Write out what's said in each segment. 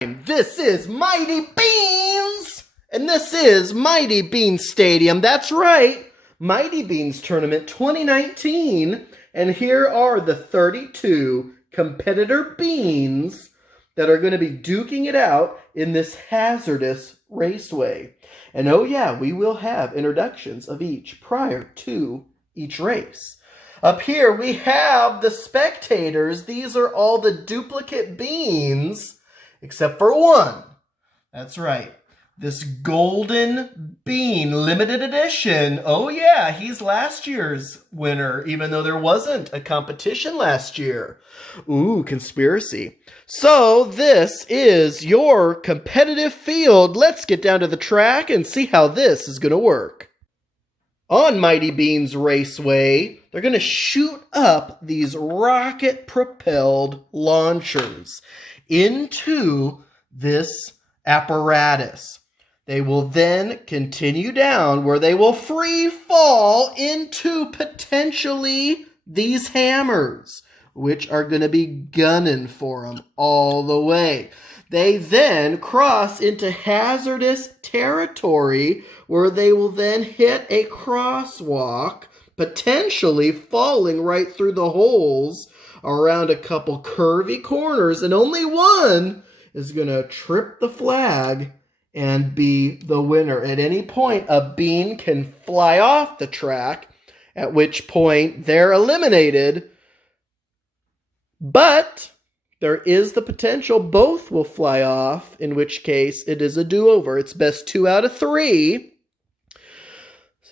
This is Mighty Beanz, and this is Mighty Beanz Stadium. That's right, Mighty Beanz Tournament 2019, and here are the 32 competitor beans that are going to be duking it out in this hazardous raceway. And oh yeah, we will have introductions of each prior to each race. Up here we have the spectators. These are all the duplicate beans, except for one. That's right. This golden bean limited edition. Oh yeah, he's last year's winner, even though there wasn't a competition last year. Ooh, conspiracy. So this is your competitive field. Let's get down to the track and see how this is going to work. On Mighty Beanz Raceway, they're going to shoot up these rocket-propelled launchers into this apparatus. They will then continue down where they will free fall into potentially these hammers, which are going to be gunning for them all the way. They then cross into hazardous territory where they will then hit a crosswalk, potentially falling right through the holes around a couple curvy corners, and only one is going to trip the flag and be the winner. At any point, a bean can fly off the track, at which point they're eliminated. But there is the potential both will fly off, in which case it is a do-over. It's best 2 out of 3.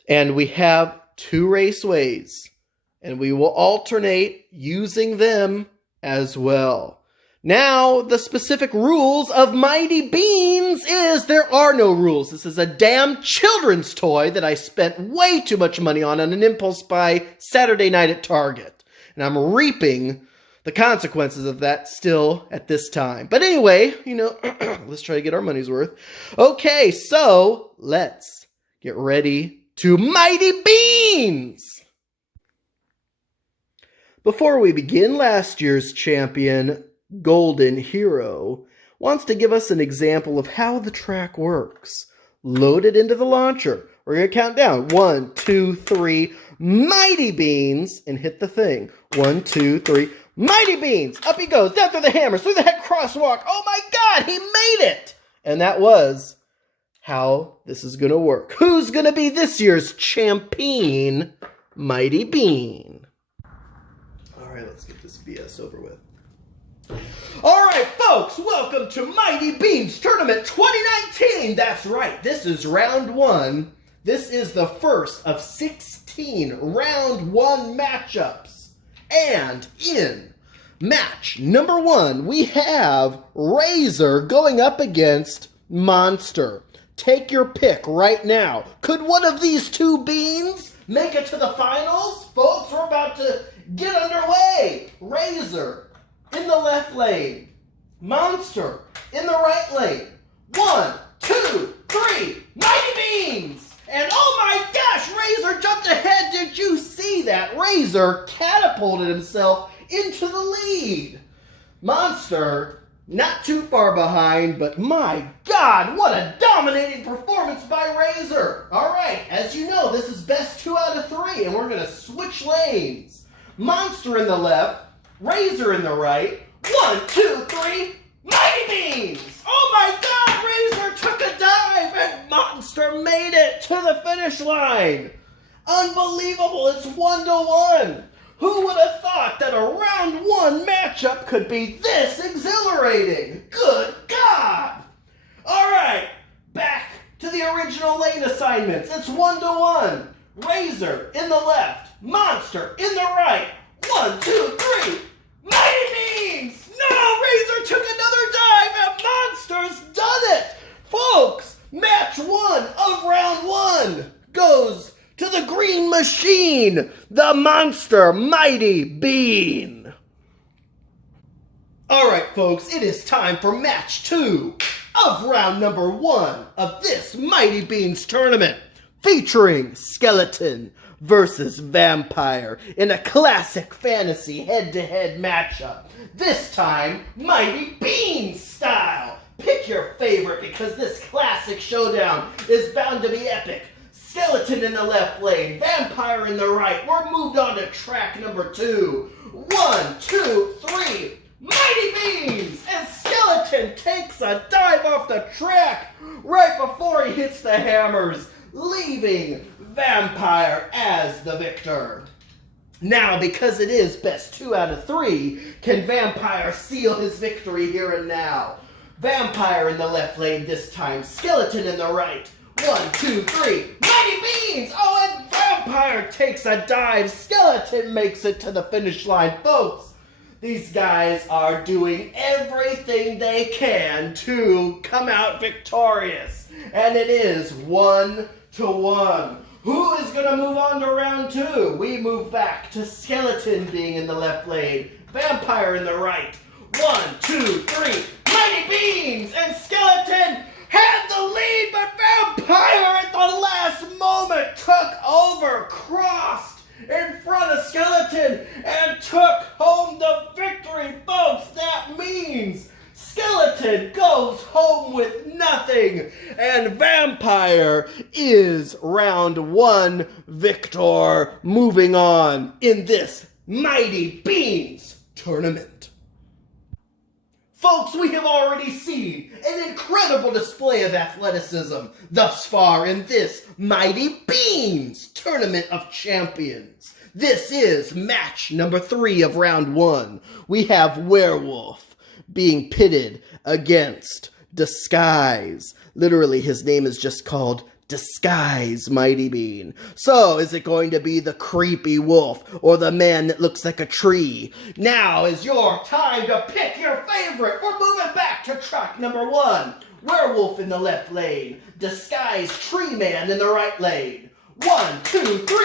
And we have 2 raceways, and we will alternate using them as well. Now, the specific rules of Mighty Beanz is there are no rules. This is a damn children's toy that I spent way too much money on an impulse buy Saturday night at Target. And I'm reaping the consequences of that still at this time. But anyway, let's try to get our money's worth. Okay, so let's get ready to Mighty Beanz! Before we begin, last year's champion, Golden Hero, wants to give us an example of how the track works. Load it into the launcher. We're going to count down. 1, 2, 3, Mighty Beanz, and hit the thing. 1, 2, 3, Mighty Beanz! Up he goes, down through the hammers, through the head crosswalk. Oh my god, he made it! And that was how this is going to work. Who's going to be this year's champion, Mighty Bean? All right, let's get this BS over with. All right, folks, welcome to Mighty Beanz Tournament 2019. That's right, this is round 1. This is the first of 16 round 1 matchups. And in match number 1, we have Razer going up against Monster. Take your pick right now. Could one of these 2 beans make it to the finals? Folks, we're about to get underway. Razer in the left lane. Monster in the right lane. 1, 2, 3, Mighty Beanz! And oh my gosh, Razer jumped ahead. Did you see that? Razer catapulted himself into the lead. Monster not too far behind, but my God, what a dominating performance by Razer. All right, as you know, this is best 2 out of 3, and we're going to switch lanes. Monster in the left, Razer in the right. 1, 2, 3, Mighty Beanz! Oh my God, Razer took a dive, and Monster made it to the finish line. Unbelievable, it's 1-1. Who would have thought that a round 1 matchup could be this exhilarating? Good God! All right, back to the original lane assignments. It's 1-1. Razer in the left, Monster in the right. 1, 2, 3, Mighty Beanz! No, Razer took another dive and Monster's done it! Folks, match 1 of round 1 goes to the green machine, the Monster Mighty Bean. All right, folks, it is time for match 2 of round number 1 of this Mighty Beanz tournament, featuring Skeleton versus Vampire in a classic fantasy head-to-head matchup. This time, Mighty Beanz style. favorite because this classic showdown is bound to be epic. Skeleton in the left lane, Vampire in the right. We're moved on to track number 2. 1, 2, 3, Mighty Beanz! And Skeleton takes a dive off the track right before he hits the hammers, leaving Vampire as the victor. Now, because it is best 2 out of 3, can Vampire seal his victory here and now? Vampire in the left lane this time, Skeleton in the right. 1, 2, 3, Mighty Beanz! Oh, and Vampire takes a dive. Skeleton makes it to the finish line. Folks, these guys are doing everything they can to come out victorious. And it is 1-1. Who is going to move on to round 2? We move back to Skeleton being in the left lane, Vampire in the right. 1, 2, 3, Mighty Beanz! And Skeleton had the lead, but Vampire at the last moment took over, crossed in front of Skeleton, and took home the victory, folks. That means Skeleton goes home with nothing, and Vampire is round 1 victor, moving on in this Mighty Beanz tournament. Folks, we have already seen an incredible display of athleticism thus far in this Mighty Beanz Tournament of Champions. This is match number 3 of round 1. We have Werewolf being pitted against Disguise. Literally, his name is just called Disguise Mighty Bean. So, is it going to be the creepy wolf or the man that looks like a tree? Now is your time to pick your favorite. We're moving back to track number 1. Werewolf in the left lane, Disguise Tree Man in the right lane. 1, 2, 3,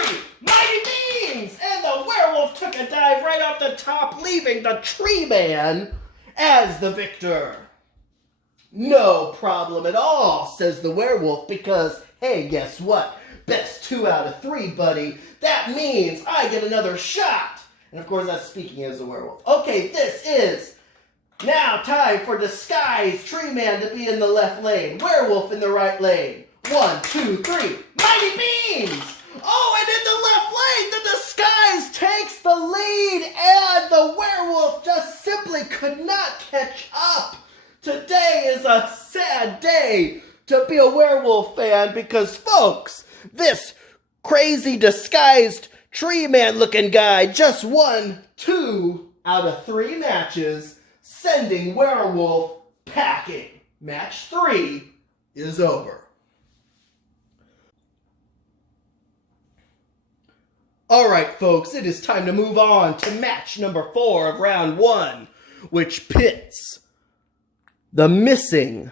Mighty Beanz! And the werewolf took a dive right off the top, leaving the Tree Man as the victor. No problem at all, says the werewolf, because, hey, guess what? Best 2 out of 3, buddy. That means I get another shot. And of course, that's speaking as a werewolf. Okay, this is now time for Disguise Tree Man to be in the left lane. Werewolf in the right lane. 1, 2, 3, Mighty Beanz! Oh, and in the left lane, the Disguise takes the lead, and the werewolf just simply could not catch up. Today is a sad day to be a werewolf fan because, folks, this crazy disguised tree man looking guy just won 2 out of 3 matches, sending Werewolf packing. Match 3 is over. Alright, folks, it is time to move on to match number 4 of round 1, which pits the missing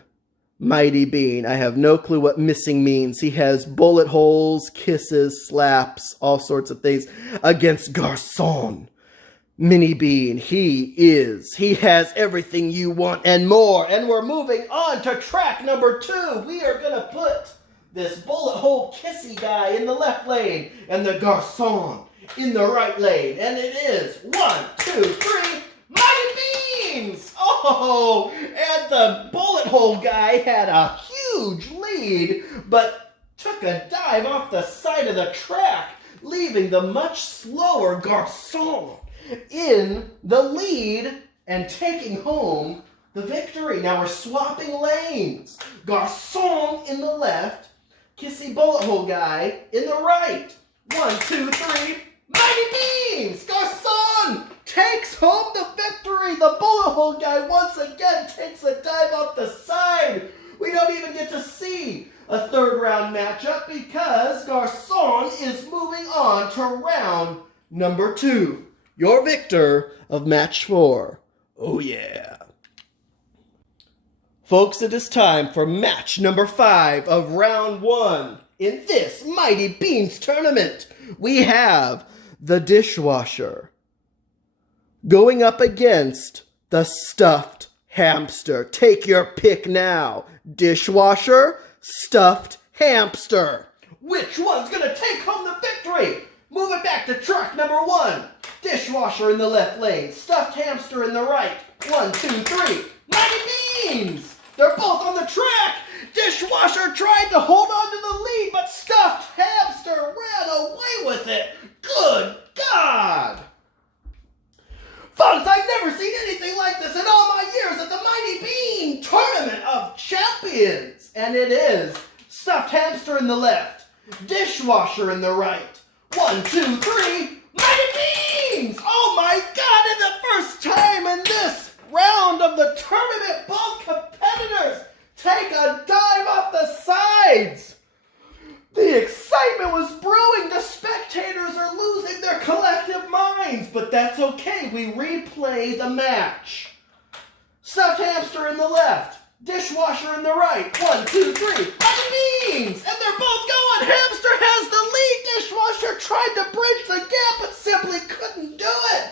Mighty Bean. I have no clue what missing means. He has bullet holes, kisses, slaps, all sorts of things against Garçon. Mini Bean, he has everything you want and more. And we're moving on to track number 2. We are going to put this bullet hole kissy guy in the left lane and the Garçon in the right lane. And it is 1, 2, 3, Mighty Beanz! Oh, and the bullet hole guy had a huge lead, but took a dive off the side of the track, leaving the much slower Garçon in the lead and taking home the victory. Now we're swapping lanes. Garçon in the left, kissy bullet hole guy in the right. 1, 2, 3, Mighty Beanz! Garçon takes home the victory. The bullet hole guy once again takes a dive off the side. We don't even get to see a third round matchup because Garçon is moving on to round number 2. Your victor of match 4. Oh yeah. Folks, it is time for match number 5 of round 1. In this Mighty Beanz tournament, we have the Dishwasher going up against the Stuffed Hamster. Take your pick now. Dishwasher, Stuffed Hamster. Which one's going to take home the victory? Moving back to track number 1. Dishwasher in the left lane. Stuffed Hamster in the right. 1, 2, 3. Mighty Beanz! They're both on the track. Dishwasher tried to hold on to the lead, but Stuffed Hamster ran away with it. Good God! Folks, I've never seen anything like this in all my years at the Mighty Bean Tournament of Champions. And it is Stuffed Hamster in the left, Dishwasher in the right. 1, 2, 3, Mighty Beans! Oh my God, and the first time in this round of the tournament, both competitors take a dive off the sides. The excitement was brewing. The spectators are losing their collective minds, but that's okay. We replay the match. Stuffed Hamster in the left, Dishwasher in the right. 1, 2, 3, Mighty Beans! And they're both going. Hamster has the lead. Dishwasher tried to bridge the gap, but simply couldn't do it.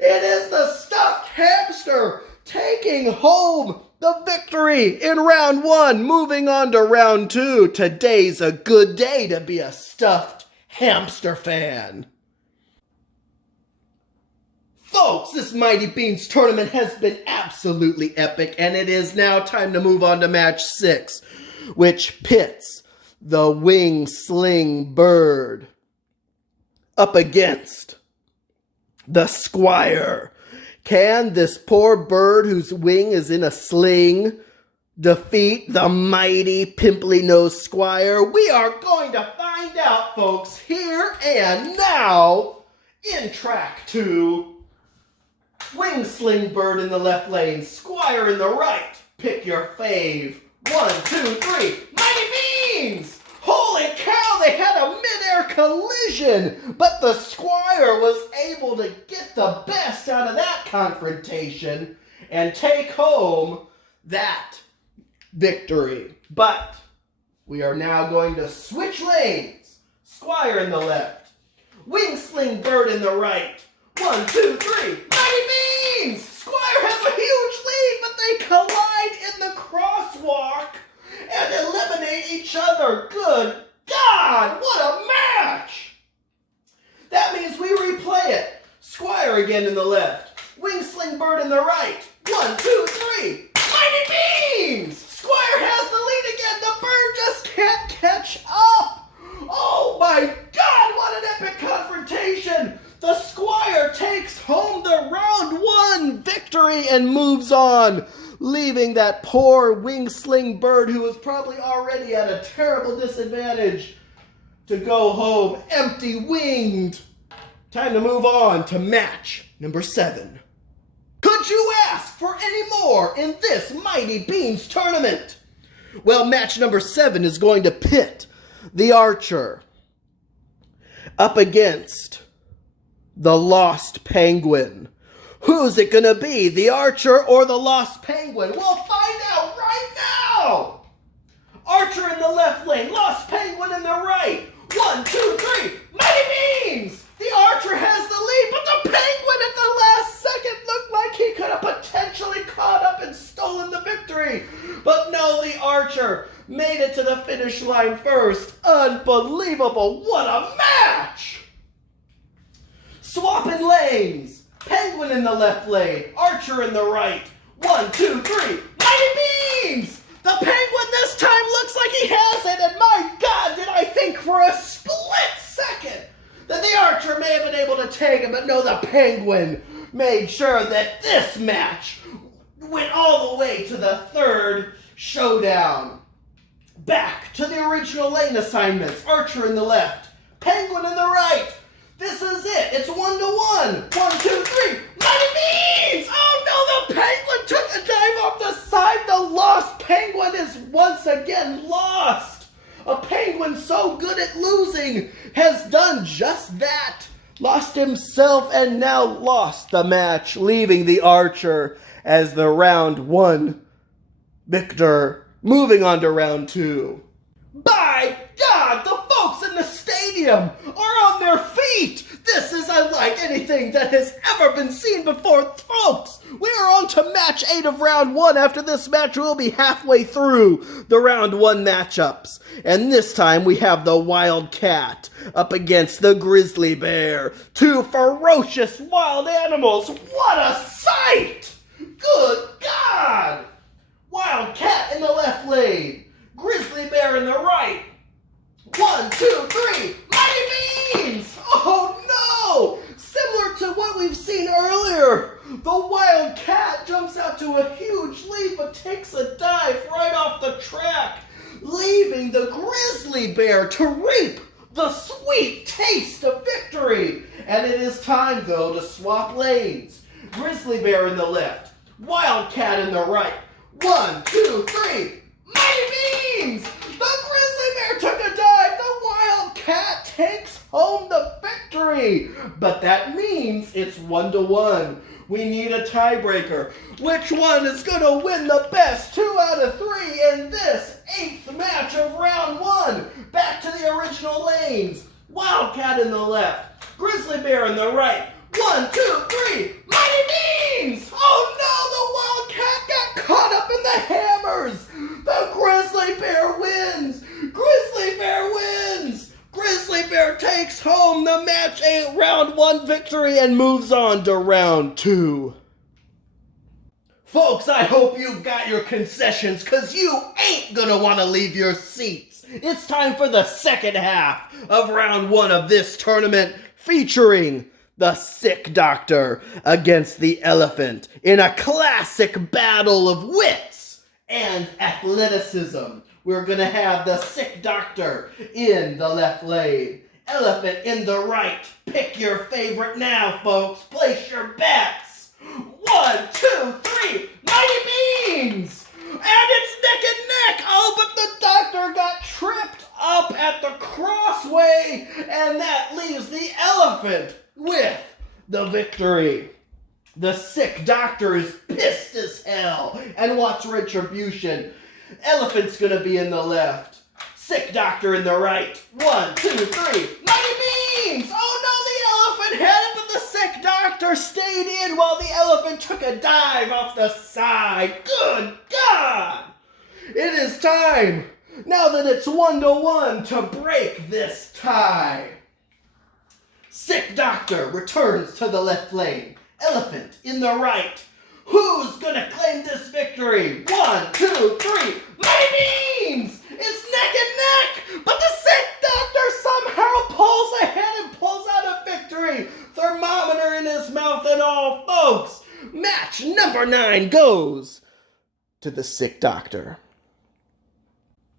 It is the Stuffed Hamster taking home the victory in round 1. Moving on to round 2. Today's a good day to be a Stuffed Hamster fan. Folks, this Mighty Beans tournament has been absolutely epic, and it is now time to move on to match 6, which pits the wing sling bird up against the Squire. Can this poor bird whose wing is in a sling defeat the mighty pimply-nosed Squire? We are going to find out, folks, here and now in track 2. Wing sling bird in the left lane, Squire in the right. Pick your fave. 1, 2, 3, Mighty Beans! Holy cow, they had a mid-air collision, but the Squire was able to get the best out of that confrontation and take home that victory. But we are now going to switch lanes. Squire in the left, wing sling bird in the right. 1, 2, 3, Mighty Beans! Squire has a huge lead, but they collide in the crosswalk and eliminate each other. Good God, what a match! That means we replay it. Squire again in the left, wing sling bird in the right. 1, 2, 3, Mighty Beans! Squire has the lead again. The bird just can't catch up. Oh my God, what an epic confrontation! The Squire takes home the round 1 victory and moves on, leaving that poor wing sling bird who was probably already at a terrible disadvantage to go home empty-winged. Time to move on to match number 7. Could you ask for any more in this Mighty Beans tournament? Well, match number 7 is going to pit the Archer up against the Lost Penguin. Who's it gonna be, the Archer or the Lost Penguin? We'll find out right now! Archer in the left lane, Lost Penguin in the right. 1, 2, 3, Mighty Beans! The Archer has the lead, but the Penguin at the last second looked like he could have potentially caught up and stolen the victory. But no, the Archer made it to the finish line first. Unbelievable, what a match! Swapping lanes. Penguin in the left lane, Archer in the right. 1, 2, 3, Mighty Beans! The Penguin this time looks like he has it, and my God, did I think for a split second that the Archer may have been able to take him, but no, the Penguin made sure that this match went all the way to the 3rd showdown. Back to the original lane assignments. Archer in the left, Penguin in the right. This is it. It's 1-1. 1, 2, 3. Mighty Beans! Oh no, the Penguin took a dive off the side. The Lost Penguin is once again lost. A Penguin so good at losing has done just that. Lost himself and now lost the match, leaving the Archer as the round 1 victor. Moving on to round 2. By God, the folks in the stadium are on their feet. This is unlike anything that has ever been seen before. Folks, we are on to match 8 of round 1. After this match, we'll be halfway through the round 1 matchups. And this time, we have the Wildcat up against the Grizzly Bear. 2 ferocious wild animals. What a sight! Good God! Wildcat in the left lane. Grizzly Bear in the right. 1, 2, 3. Mighty Beanz! Oh no! Similar to what we've seen earlier. The Wildcat jumps out to a huge lead but takes a dive right off the track, leaving the Grizzly Bear to reap the sweet taste of victory. And it is time, though, to swap lanes. Grizzly Bear in the left, Wildcat in the right. 1, 2, 3. Mighty Beanz! The Grizzly Bear took a dive. The Wildcat takes home the victory. But that means it's 1-1. We need a tiebreaker. Which one is going to win the best 2 out of 3 in this 8th match of round 1? Back to the original lanes. Wildcat in the left, Grizzly Bear in the right. 1, 2, 3. Mighty Beanz! Oh no, the Wildcat got caught up in the hammers. The Grizzly Bear wins. Grizzly Bear wins. Grizzly Bear takes home the match 8 round 1 victory and moves on to round 2. Folks, I hope you've got your concessions, because you ain't gonna want to leave your seats. It's time for the second half of round 1 of this tournament, featuring the Sick Doctor against the Elephant in a classic battle of wits and athleticism. We're going to have the Sick Doctor in the left lane, Elephant in the right. Pick your favorite now, folks. Place your bets. 1, 2, 3. Mighty Beanz! And it's neck and neck. Oh, but the Doctor got tripped up at the crossway, and that leaves the Elephant with the victory. The Sick Doctor is pissed as hell and wants retribution. Elephant's gonna be in the left, Sick Doctor in the right. 1, 2, 3. Mighty Beanz! Oh no, the Elephant had it, but the Sick Doctor stayed in while the Elephant took a dive off the side. Good God! It is time, now that it's 1-1, to break this tie. Sick Doctor returns to the left lane. Elephant in the right. Who's gonna claim this victory? 1, 2, 3. Mighty Beanz! It's neck and neck! But the Sick Doctor somehow pulls ahead and pulls out a victory. Thermometer in his mouth and all, folks. Match number 9 goes to the Sick Doctor.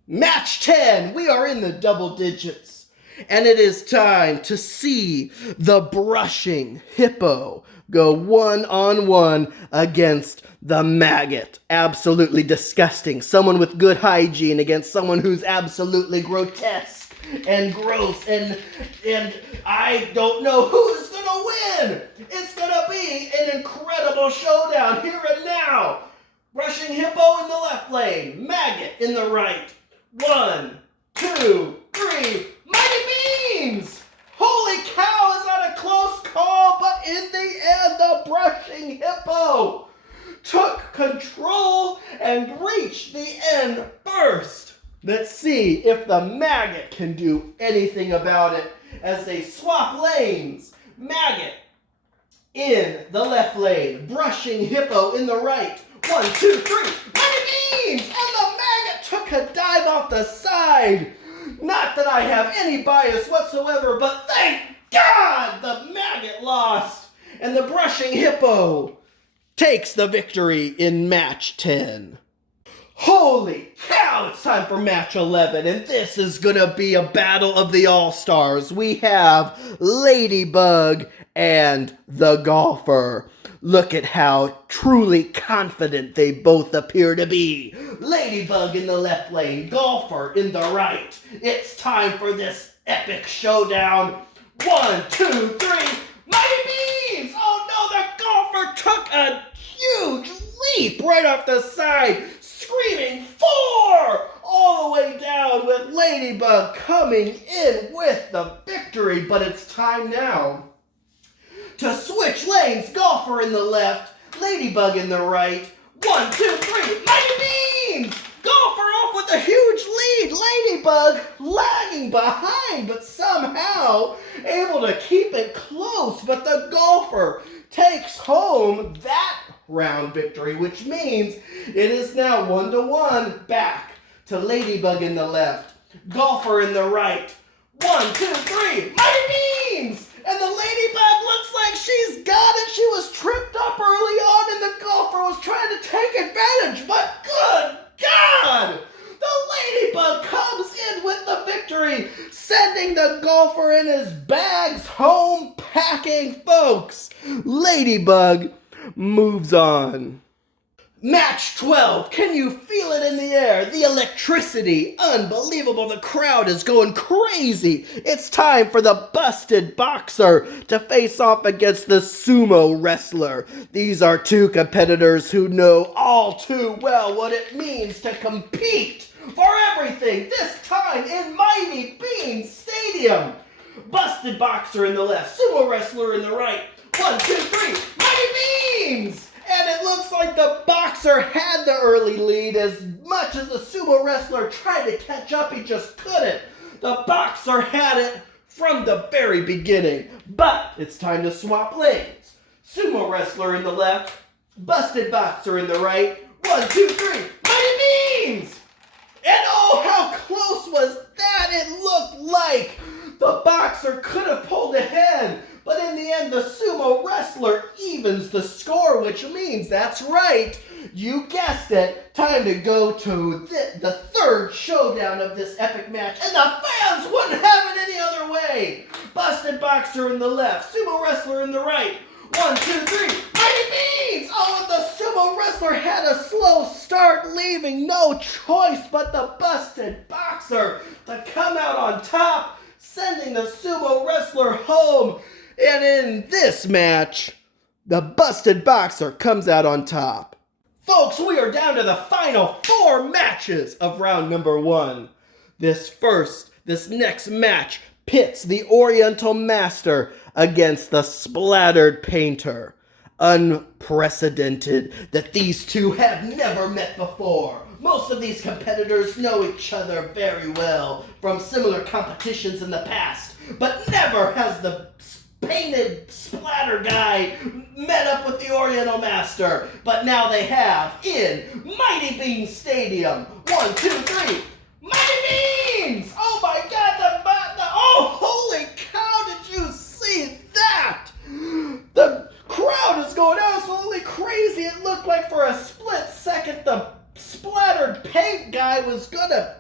Match 10. We are in the double digits. And it is time to see the brushing Hippo go 1-on-1 against the Maggot. Absolutely disgusting. Someone with good hygiene against someone who's absolutely grotesque and gross. And I don't know who's going to win. It's going to be an incredible showdown here and now. Brushing Hippo in the left lane. Maggot in the right. 1, 2, 3. Mighty Beanz! Holy cow, is that a close call? But in the end, the brushing Hippo took control and reached the end first. Let's see if the Maggot can do anything about it as they swap lanes. Maggot in the left lane, brushing Hippo in the right. 1, 2, 3. Mighty Beanz! And the Maggot took a dive off the side. Not that I have any bias whatsoever, but thank God the Maggot lost. And the brushing Hippo takes the victory in match 10. Holy cow, it's time for match 11, and this is gonna be a battle of the All-Stars. We have Ladybug and the Golfer. Look at how truly confident they both appear to be. Ladybug in the left lane, Golfer in the right. It's time for this epic showdown. 1, 2, 3. Mighty Beanz! Oh no, the Golfer took a huge leap right off the side, screaming 4 all the way down, with Ladybug coming in with the victory. But it's time now to switch lanes. Golfer in the left, Ladybug in the right. 1, 2, 3. Mighty Beanz! Golfer off with a huge lead. Ladybug lagging behind, but somehow able to keep it close. But the Golfer takes home that round victory, which means It is now 1-1. Back to Ladybug in the left. Golfer in the right. 1, 2, 3. Mighty Beanz! And the Ladybug looks like she's got it. She was tripped up early on and the golfer was trying to take advantage. But good God! The Ladybug comes in with the victory, sending the golfer and his bags home packing, folks. Ladybug moves on. Match 12. Can you feel it in the air? The electricity. Unbelievable. The crowd is going crazy. It's time for the busted boxer to face off against the sumo wrestler. These are two competitors who know all too well what it means to compete for everything. This time in Mighty Beanz Stadium. Busted boxer in the left. Sumo wrestler in the right. 1, 2, 3. Mighty Beanz! And it looks like the boxer had the early lead. As much as the sumo wrestler tried to catch up, he just couldn't. The boxer had it from the very beginning. But it's time to swap lanes. Sumo wrestler in the left, busted boxer in the right. 1, 2, 3, Mighty Beanz! And oh, how close was that? It looked like the boxer could have pulled ahead. But in the end, the sumo wrestler evens the score, which means, that's right, you guessed it, time to go to the third showdown of this epic match. And the fans wouldn't have it any other way. Busted boxer in the left, sumo wrestler in the right. 1, 2, 3, Mighty Beanz! Oh, and the sumo wrestler had a slow start, leaving no choice but the busted boxer to come out on top, sending the sumo wrestler home. And in this match, the busted boxer comes out on top. Folks, we are down to the final 4 matches of round number 1. This next match pits the Oriental Master against the Splattered Painter. Unprecedented that these two have never met before. Most of these competitors know each other very well from similar competitions in the past, but never has the painted splatter guy met up with the Oriental Master. But now they have in Mighty Beanz Stadium. 1, 2, 3. Mighty Beanz! Oh my God, oh, holy cow, did you see that? The crowd is going absolutely crazy. It looked like for a split second the splattered paint guy was gonna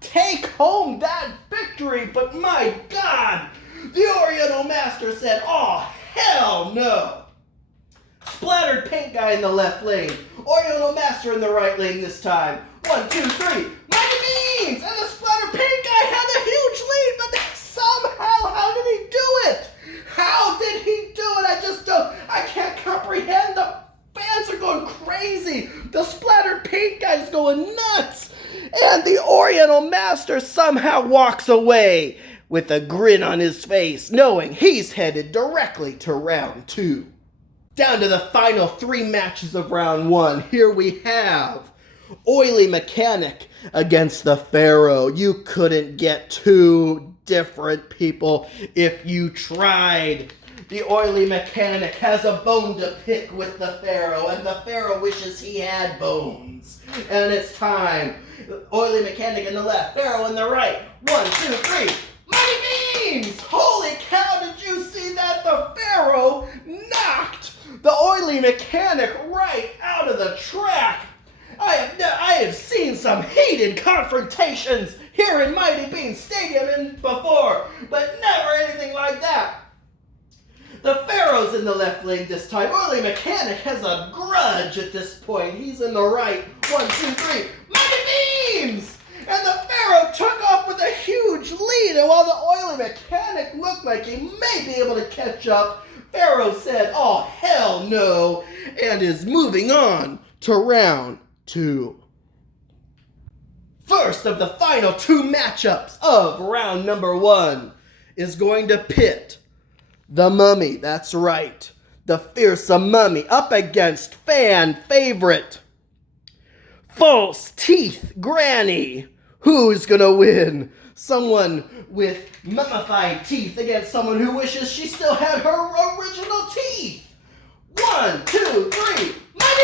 take home that victory, but my God, the Oriental Master said, oh, hell no. Splattered paint guy in the left lane. Oriental Master in the right lane this time. 1, 2, 3. Mighty Beanz! And the splattered paint guy had a huge lead, but somehow, how did he do it? How did he do it? I can't comprehend. The fans are going crazy. The splattered paint guy's going nuts. And the Oriental Master somehow walks away with a grin on his face, knowing he's headed directly to round 2. Down to the final 3 matches of round 1. Here we have Oily Mechanic against the Pharaoh. You couldn't get 2 different people if you tried. The Oily Mechanic has a bone to pick with the Pharaoh, and the Pharaoh wishes he had bones. And it's time. Oily Mechanic in the left, Pharaoh in the right. 1, 2, 3. Mighty Beanz! Holy cow, did you see that? The Pharaoh knocked the Oily Mechanic right out of the track. I have seen some heated confrontations here in Mighty Beanz Stadium before, but never anything like that. The Pharaoh's in the left lane this time. Oily Mechanic has a grudge at this point. He's in the right. 1, 2, 3. Mighty Beanz! And the Pharaoh took off with a huge lead, and while the Oily Mechanic looked like he may be able to catch up, Pharaoh said, oh, hell no, and is moving on to round 2. First of the final 2 matchups of round number 1 is going to pit the Mummy, that's right, the fearsome Mummy, up against fan favorite False Teeth Granny. Who's gonna win? Someone with mummified teeth against someone who wishes she still had her original teeth. 1, 2, 3. Mighty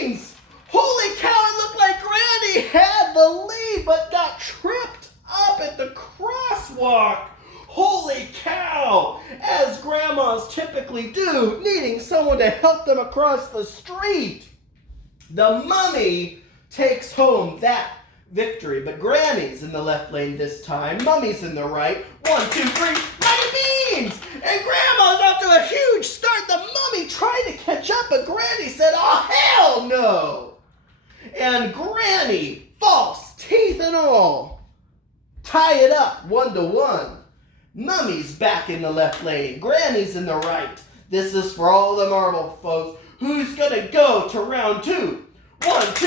Beanz! Holy cow, it looked like Granny had the lead but got tripped up at the crosswalk. Holy cow, as grandmas typically do, needing someone to help them across the street. The mummy takes home that victory, but Granny's in the left lane this time. Mummy's in the right. 1, 2, 3, Mighty Beanz! And Grandma's off to a huge start. The mummy tried to catch up, but Granny said, oh, hell no! And Granny, false teeth and all, tie it up 1-1. Mummy's back in the left lane. Granny's in the right. This is for all the marble folks. Who's gonna go to round 2? 1, 2, 3,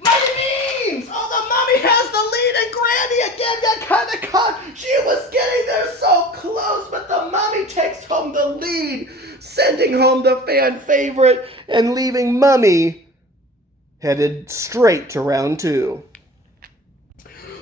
Mighty Beanz! Oh, the mummy has the lead, and Granny again got kind of caught. She was getting there so close, but the mummy takes home the lead, sending home the fan favorite and leaving Mummy headed straight to round 2.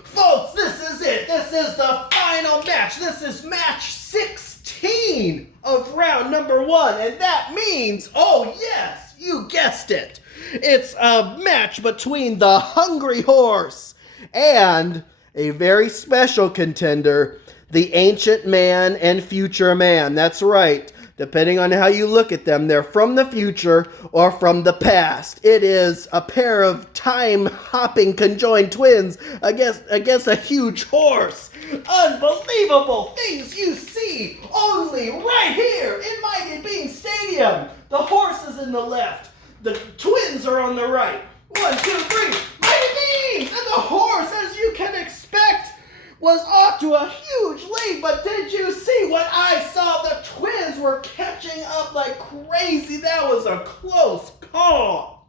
Folks, this is it. This is the final match. This is match 16 of round number 1, and that means, oh yes, you guessed it, it's a match between the Hungry Horse and a very special contender, the Ancient Man and Future Man. That's right. Depending on how you look at them, they're from the future or from the past. It is a pair of time-hopping conjoined twins against a huge horse. Unbelievable things you see only right here in Mighty Beanz Stadium. The horse is in the left. The twins are on the right. 1, 2, 3, Mighty Beanz! And the horse, as you can expect, was off to a huge lead, but did you see what I saw? The twins were catching up like crazy. That was a close call.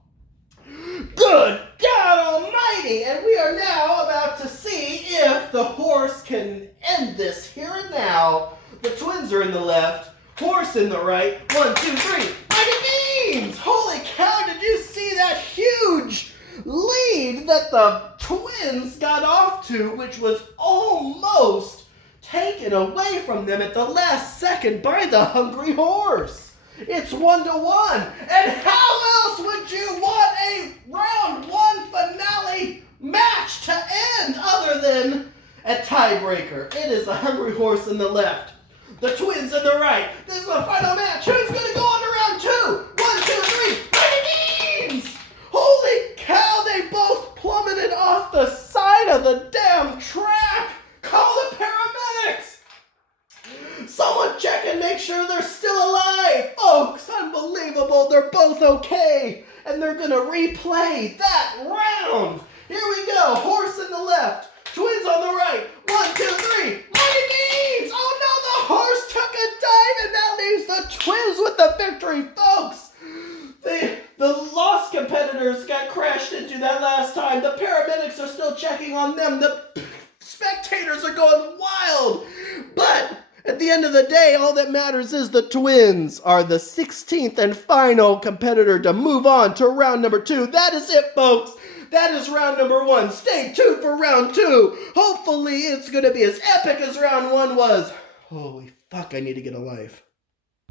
Good God Almighty! And we are now about to see if the horse can end this here and now. The twins are in the left, horse in the right. 1, 2, 3, Mighty Beanz! Holy cow, did you see that huge lead that the twins got off to, which was almost taken away from them at the last second by the Hungry Horse? It's 1-1. And how else would you want a round 1 finale match to end other than a tiebreaker? It is the Hungry Horse in the left, the twins in the right. This is the final match. Who's going to go on to round 2? 1, 2, 3, Mighty Beanz! Holy cow, they both plummeted off the side of the damn track. Call the paramedics. Someone check and make sure they're still alive. Folks, unbelievable. They're both okay. And they're going to replay that round. Here we go. Horse in the left. Twins on the right. 1, 2, 3. Mighty Beanz! Oh no, the horse took a dive and that leaves the twins with the victory, folks. The lost competitors got crashed into that last time. The paramedics are still checking on them. The spectators are going wild. But at the end of the day, all that matters is the twins are the 16th and final competitor to move on to round number 2. That is it, folks. That is round number 1. Stay tuned for round 2. Hopefully it's going to be as epic as round 1 was. Holy fuck, I need to get a life.